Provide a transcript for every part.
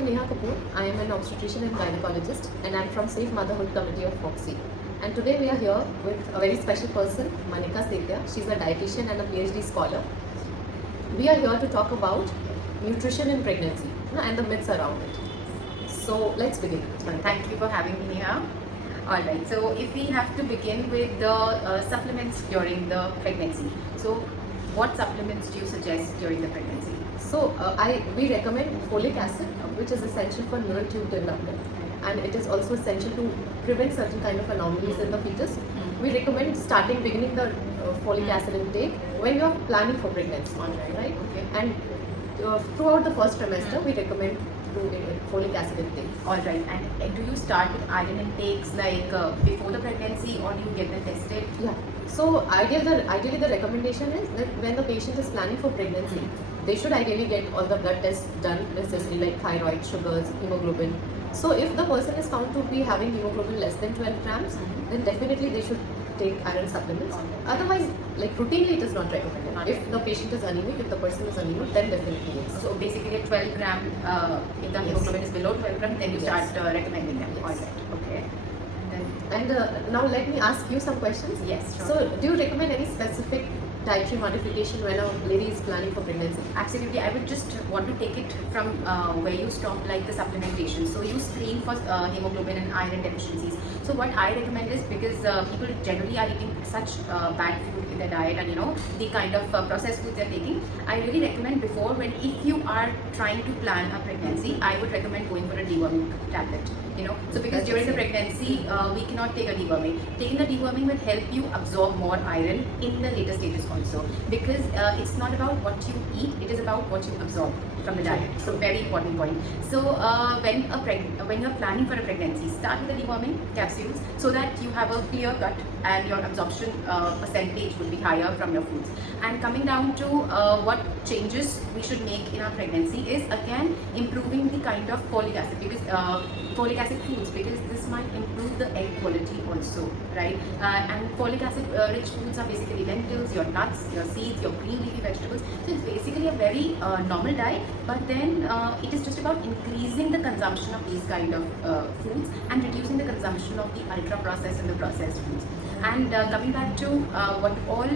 Dr. Neha Kapoor. I am an obstetrician and gynecologist, and I'm from Safe Motherhood Committee of FOXY. And today we are here with a very special person, Manika Setia. She's a dietitian and a PhD scholar. We are here to talk about nutrition in pregnancy, and the myths around it. So let's begin. Thank you for having me here. Alright, so if we have to begin with the supplements during the pregnancy. So what supplements do you suggest during the pregnancy? So we recommend folic acid, which is essential for neural tube development, and it is also essential to prevent certain kind of anomalies in the fetus. We recommend beginning the folic acid intake when you are planning for pregnancy, right? Okay. And throughout the first trimester, we recommend folic acid intake. Alright, and do you start with iron intakes like before the pregnancy, or do you get them tested? Yeah. So ideally the recommendation is that when the patient is planning for pregnancy, they should ideally get all the blood tests done necessarily, like thyroid, sugars, hemoglobin. So if the person is found to be having hemoglobin less than 12 grams, then definitely they should take iron supplements. Otherwise, like routinely, it is not recommended. If the patient is anemic, if the person is anemic, then definitely yes. So basically a 12 gram, if the hemoglobin is below 12 gram, then you start recommending them. Yes. Alright, okay. And now let me ask you some questions. Yes, sure. So do you recommend any specific dietary modification when a lady is planning for pregnancy? Absolutely. I would just want to take it from where you stopped, like the supplementation. So you screen for hemoglobin and iron deficiencies. So what I recommend is, because people generally are eating such bad food in their diet, and the kind of processed foods they're taking, I really recommend before, if you are trying to plan a pregnancy, I would recommend going for a deworming tablet. So because during the pregnancy, we cannot take a deworming. Taking a deworming will help you absorb more iron in the later stages also, because it's not about what you eat, it is about what you absorb from the diet. So very important point. So when you're planning for a pregnancy, start with the deworming capsules so that you have a clear cut and your absorption percentage will be higher from your foods. And coming down to what changes we should make in our pregnancy is, again, improving the kind of folic acid, because folic acid foods, because this might improve the egg quality also, right? And folic acid rich foods are basically lentils, your nuts, your seeds, your green leafy vegetables. So it's basically a very normal diet, but then it is just about increasing the consumption of these kind of foods and reducing the consumption of the ultra processed and the processed foods. And coming back to what all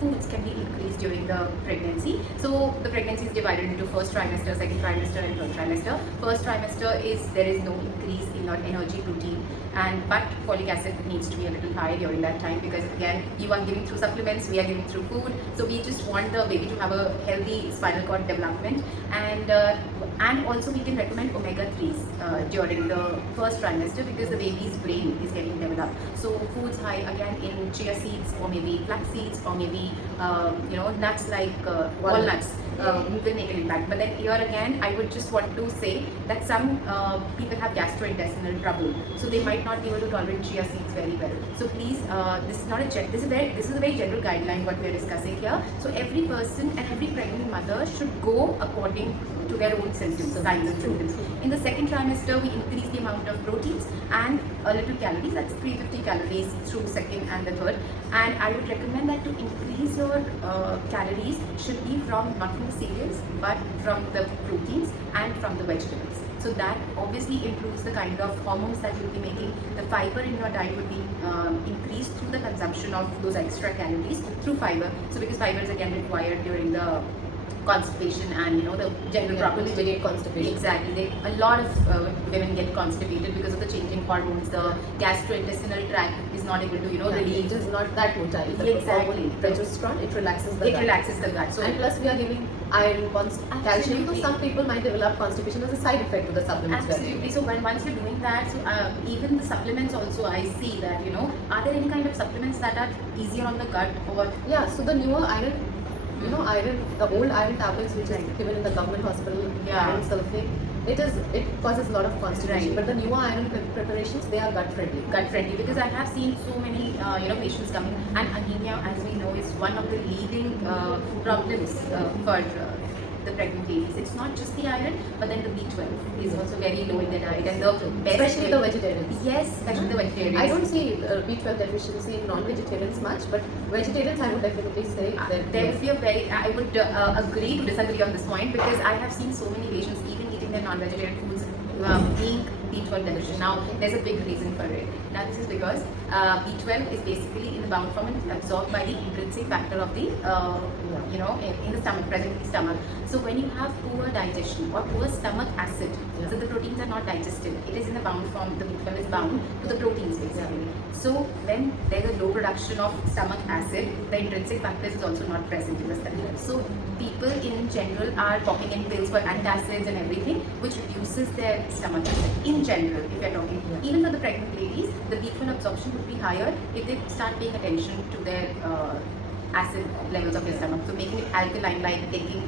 foods can be increased during the pregnancy. So the pregnancy is divided into first trimester, second trimester, and third trimester. First trimester is there is no increase in your energy, protein, but folic acid needs to be a little high during that time, because again, you are giving through supplements, we are giving through food. So we just want the baby to have a healthy spinal cord development, and also we can recommend omega-3s during the first trimester, because the baby's brain is getting developed. So foods high again in chia seeds, or maybe flax seeds, or maybe nuts like walnuts will make an impact. But then here again, I would just want to say that some people have gastrointestinal trouble, so they might not be able to tolerate chia seeds very well. So please, this is not a this is a very general guideline what we are discussing here. So every person and every pregnant mother should go according to their own symptoms, signs and symptoms. In the second trimester, we increase the amount of proteins and a little calories. That's 350 calories through second and the third. And I would recommend that to increase your calories should be not from the cereals, but from the proteins and from the vegetables. So that obviously improves the kind of hormones that you'll be making. The fiber in your diet would be increased through the consumption of those extra calories through fiber. So because fiber is again required during the constipation and the general problems. They get constipation. Exactly. A lot of women get constipated because of the changing hormones. The gastrointestinal tract is not able to release. It is not that motile. Exactly. Progesterone, it relaxes the gut. It relaxes the gut. So, and plus we are giving iron, calcium. So some people might develop constipation as a side effect to the supplements. Absolutely. So once you're doing that, so even the supplements also, I see that are there any kind of supplements that are easier on the gut, or yeah? So the newer iron. Iron, the old iron tablets which is given in the government hospital, iron sulfate, it causes a lot of constipation. But the newer iron preparations, they are gut friendly. Gut friendly, because I have seen so many patients coming, and anemia, as we know, is one of the leading problems for the pregnant ladies. It's not just the iron, but then the B12 is also very low in the diet, and the best, especially the vegetarians. Yes, especially the vegetarians. I don't see B12 deficiency in non-vegetarians much, but vegetarians, I would definitely say that there would be I would agree to disagree on this point, because I have seen so many patients even eating their non-vegetarian foods being B12 deficient. Now, there's a big reason for it. Now, this is because B12 is basically in the bound form and absorbed by the intrinsic factor of the, in the stomach, present in the stomach. So, when you have poor digestion or poor stomach acid, so the proteins are not digested. It is in the bound form. The B12 is bound to the proteins basically. So, when there's a low production of stomach acid, the intrinsic factors is also not present in the stomach. So, people in general are popping in pills for antacids and everything, which reduces their stomach acid in general. If you're talking, even for the pregnant ladies, the B12 absorption would be higher if they start paying attention to their acid levels of your stomach. So making it alkaline, like taking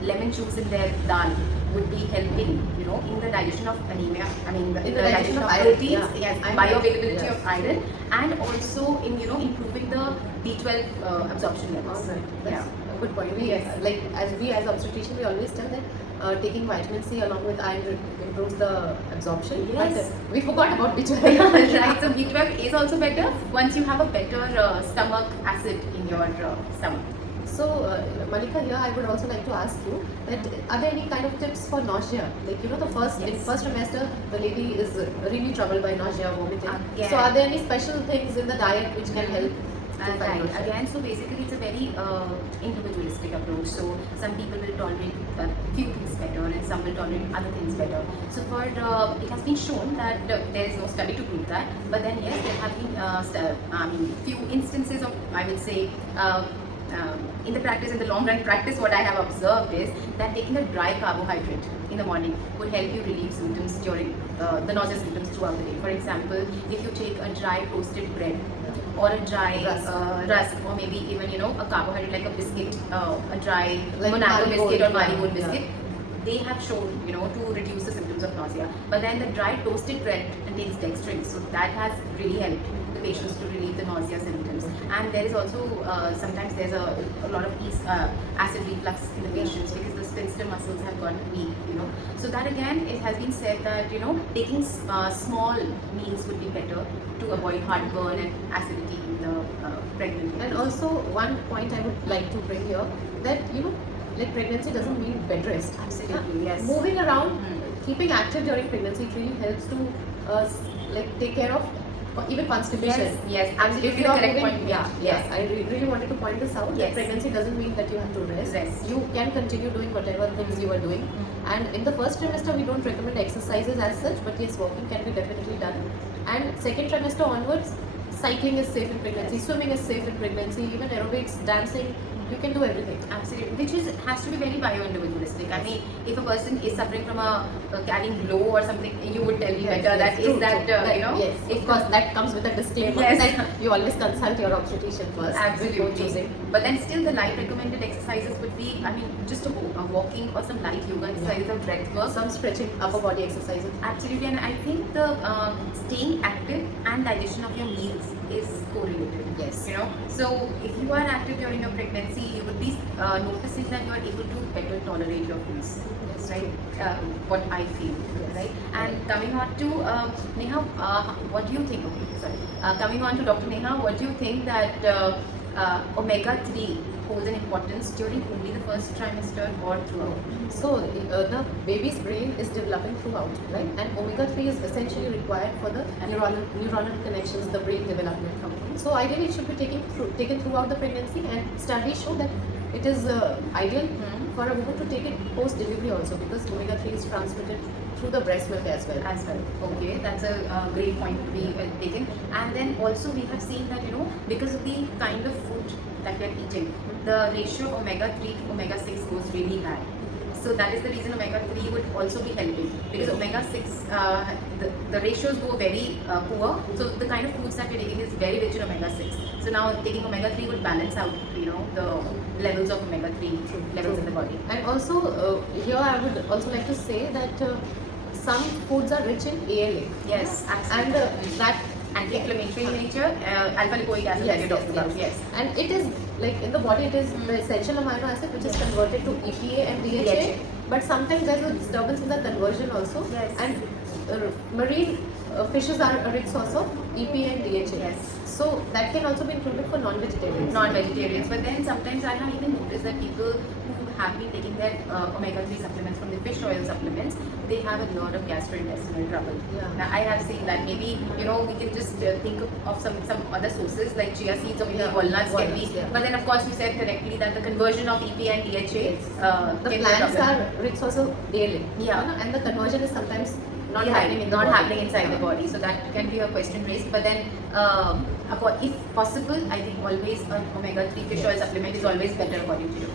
lemon juice in their dal, would be helping, in the digestion of anemia. I mean, in the digestion of iron, proteins, yeah. Bioavailability of iron, and also in improving the B12 absorption levels. Alright, that's Yeah. a good point. We as obstetrician, we always tell that taking vitamin C along with iron improves the absorption. Yes. But we forgot about B12. Right. So B12 is also better once you have a better stomach acid in your stomach. So, Malika, here I would also like to ask you that are there any kind of tips for nausea? Like, the first in Yes. first trimester, the lady is really troubled by nausea, vomiting. Again. So, are there any special things in the diet which can help? to fight Right. nausea? Again, so basically it's a very individualistic approach. So some people will tolerate few things better and some will tolerate other things better. So for it has been shown that there is no study to prove that. But then yes, there have been few instances of, I would say, in the practice, in the long run practice, what I have observed is that taking a dry carbohydrate in the morning would help you relieve symptoms during the nausea symptoms throughout the day. For example, if you take a dry toasted bread or a dry rusk, or maybe even a carbohydrate like a biscuit, a dry Like Monaco Marigold, biscuit or yeah, Marigold yeah. biscuit, they have shown to reduce the symptoms of nausea. But then the dry toasted bread contains dextrin, so that has really helped the patients to relieve the nausea symptoms. And there is also sometimes there's a lot of acid reflux in the patients because the sphincter muscles have gotten weak. So that again, it has been said that taking small meals would be better to avoid heartburn and acidity in the pregnant. And also, one point I would like to bring here that like pregnancy doesn't mean bed rest. Absolutely, yes. Moving around, keeping active during pregnancy really helps to take care of even constipation. Yes, If absolutely you the are correct moving, point. yeah, Yes. I really wanted to point this out. That Yes. pregnancy doesn't mean that you have to rest. Rest. You can continue doing whatever things you are doing. And in the first trimester, we don't recommend exercises as such, but yes, walking can be definitely done. And second trimester onwards, cycling is safe in pregnancy, swimming is safe in pregnancy, even aerobics, dancing, you can do everything. Absolutely, which has to be very bio-individualistic. I mean, if a person is suffering from a carrying low or something, you would tell me better that true, is that true. if Yes, of course, that comes with a disclaimer. Yes. That you always consult your obstetrician first before absolutely. choosing. But then still, the light recommended exercises would be, just a walking or some light yoga exercises or breath work. Some stretching, upper body exercises. Absolutely, and I think the staying active and digestion of your meals is correlated. Yes. So if you are active during your pregnancy, you would be noticing that you are able to better tolerate your foods. Yes. Right? What I feel. Yes. Right? And coming on to Neha, what do you think? Okay, sorry. Coming on to Dr. Neha, what do you think that omega-3 holds an importance during only the first trimester or throughout? So the baby's brain is developing throughout, right? And omega-3 is essentially required for the neuronal connections, the brain development. So ideally, it should be taken throughout the pregnancy, and studies show that it is ideal for a woman to take it post-delivery also, because omega-3 is transmitted through the breast milk as well. Okay, that's a great point to be taken. And then also we have seen that because of the kind of food that we are eating, the ratio of omega-3 to omega-6 goes really high. So that is the reason omega-3 would also be helping, because omega-6 the ratios go very poor. So the kind of foods that we're taking is very rich in omega-6. So now taking omega-3 would balance out the levels of omega-3 levels in the body. And also here I would also like to say that some foods are rich in ALA. Yes, And absolutely. that Anti-inflammatory in nature, alpha lipoic acid that you're talking about. Yes. And it is like in the body, it is the essential amino acid which is converted to EPA and DHA. DHA. But sometimes there's a disturbance in the conversion also. Yes. And marine fishes are rich source of EPA and DHA. Yes. So that can also be included for non-vegetarians. Non-vegetarians, but then sometimes I have even noticed that people who have been taking their omega-3 supplements from the fish oil supplements, they have a lot of gastrointestinal trouble. Yeah. Now, I have seen that maybe, we can just think of some other sources like chia seeds or maybe Yeah, walnuts can be. walnuts, yeah. But then, of course, you said correctly that the conversion of EPA and DHA The can be a plants problem. are rich source of daily. Yeah. And the conversion is sometimes not Yeah, happening in the not body. happening inside the Yeah. body, so that can be a question raised. But then, if possible, I think always an omega-3 fish oil supplement is always better according to you.